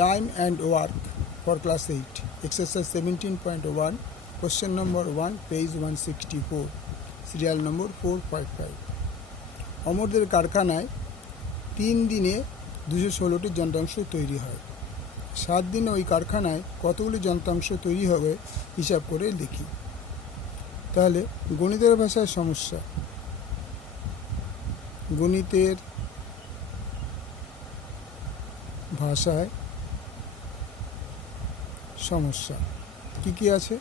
Time and work for class 8 exercise 17.1 question number 1 page 164 serial number 455। অমরদের কারখানায় 3 দিনে 216টি যন্ত্রাংশ তৈরি হয়। 7 দিনে ওই কারখানায় কতগুলি যন্ত্রাংশ তৈরি হবে হিসাব করে লিখি। তাহলে গণিতের ভাষায় সমস্যা, গণিতের ভাষায় সমস্যা কি কি আছে?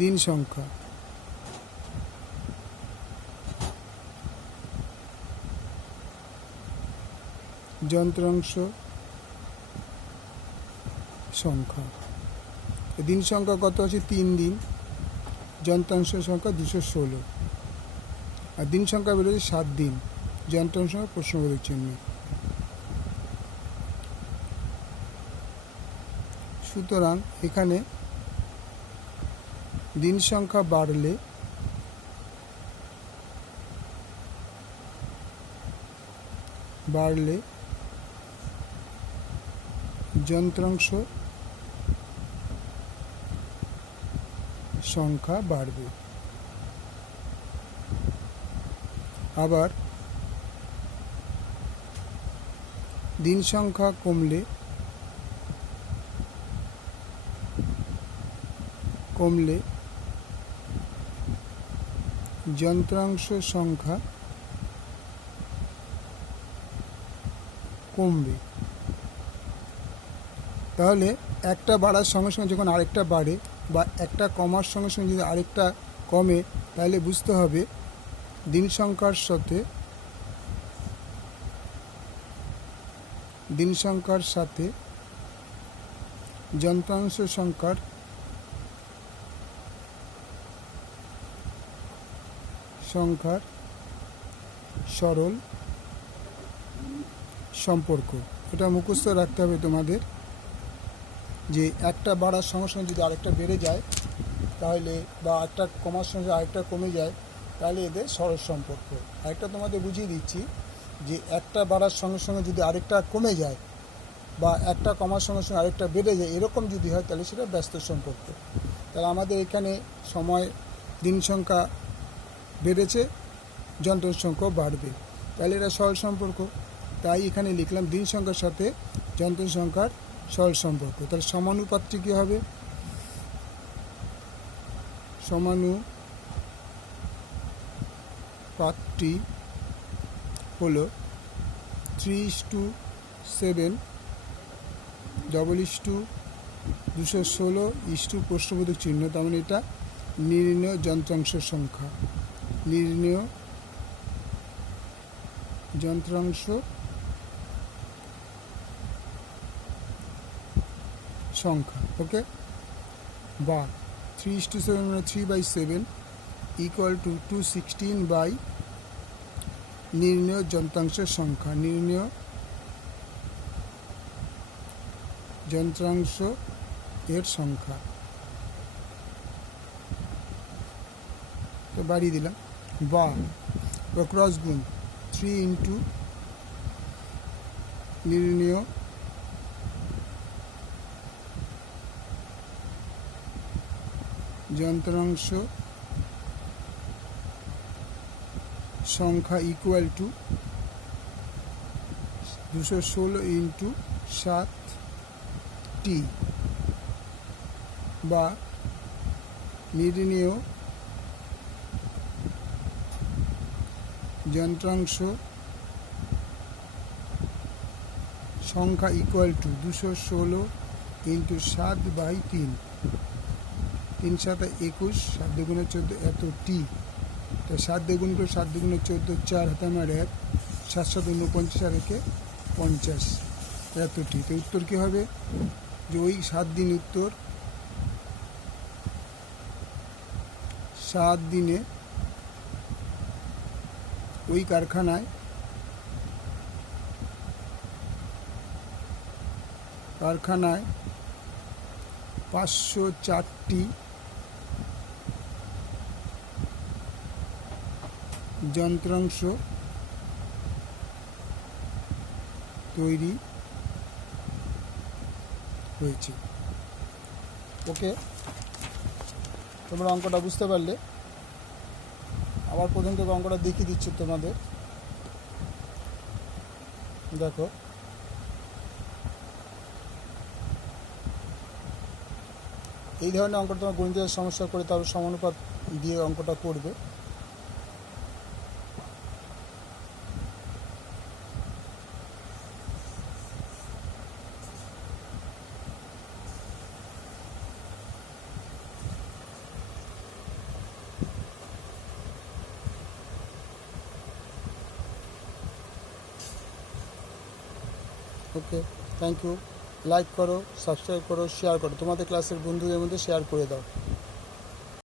দিন সংখ্যা, যন্ত্রাংশ সংখ্যা। দিন সংখ্যা কত আছে? 3 দিন। যন্ত্রাংশ সংখ্যা 216। আর দিন সংখ্যা বেরোচ্ছে 7 দিন। যন্ত্রাংশ সংখ্যা প্রশ্নবোধক চিহ্ন। সুতরাং এখানে দিন সংখ্যা বাড়লে যন্ত্রাংশ সংখ্যা বাড়বে। আবার দিন সংখ্যা কমলে যন্ত্রাংশ সংখ্যা কমবে। তাহলে একটা বাড়ার সঙ্গে সঙ্গে যখন আরেকটা বাড়ে বা একটা কমার সঙ্গে সঙ্গে যদি আরেকটা কমে, তাহলে বুঝতে হবে দিন সংখ্যার সাথে যন্ত্রাংশ সংখ্যার সরল সম্পর্ক। এটা মুখস্থ রাখতে হবে তোমাদের, যে একটা বাড়ার সঙ্গে সঙ্গে যদি আরেকটা বেড়ে যায় তাহলে, বা একটা কমার সঙ্গে আরেকটা কমে যায়, তাহলে এদের সরল সম্পর্ক। আরেকটা তোমাদের বুঝিয়ে দিচ্ছি, যে একটা বাড়ার সঙ্গে সঙ্গে যদি আরেকটা কমে যায় বা একটা কমার সঙ্গে সঙ্গে আরেকটা বেড়ে যায়, এরকম যদি হয় তাহলে সেটা ব্যস্ত সম্পর্ক। তাহলে আমাদের এখানে সময় দিন সংখ্যা বেড়েছে, যন্ত্রাংশ সংখ্যাও বাড়বে, তাহলে এটা সরল সম্পর্ক। তাই এখানে লিখলাম দিন সংখ্যার সাথে যন্ত্রাংশ সংখ্যার সরল সম্পর্ক। তাহলে সমানুপাতটি কী হবে? সমানুপাতটি হলো 3:7 216 প্রশ্নবোধক চিহ্ন। তার মানে এটা নির্ণেয় যন্ত্রাংশ সংখ্যা। নির্ণেয় যন্ত্রাংশ সংখ্যা, ওকে। বা 3:7 মানে 3/7 ইকুয়াল টু 216 বাই নির্ণেয় যন্ত্রাংশের সংখ্যা। নির্ণেয় যন্ত্রাংশ এর সংখ্যা তো বাড়িয়ে দিলাম। বা ক্রস গুণ 3 ইন্টু নির্ণেয় যন্ত্রাংশ সংখ্যা ইকুয়াল টু 216 ইন্টু 7টি, বা নির্ণেয় যন্ত্রাংশ সংখ্যা ইকুয়াল টু 216 ইন্টু 7/3। 3 7 21, 7 2 14, এত টি। তো 7 দ্বিগুণ করে 7 2 14, 4 হাতে আমার 1, 7 7 49 আর 1 50, এত টি। তো উত্তর কী হবে? যে ওই 7 দিন উত্তর 7 দিনে ওই কারখানায় 504টি যন্ত্রাংশ তৈরি হয়েছে। ওকে, তোমরা অঙ্কটা বুঝতে পারলে? আবার প্রথম থেকে অঙ্কটা দেখিয়ে দিচ্ছি তোমাদের, দেখো। এই ধরনের অঙ্কটা তোমার গণিতের সমস্যা করে তারপর সমানুপাত দিয়ে অঙ্কটা করবে। ওকে, থ্যাংক ইউ। লাইক করো, সাবস্ক্রাইব করো, শেয়ার করো, তোমাদের ক্লাসের বন্ধুদের মধ্যে শেয়ার করে দাও।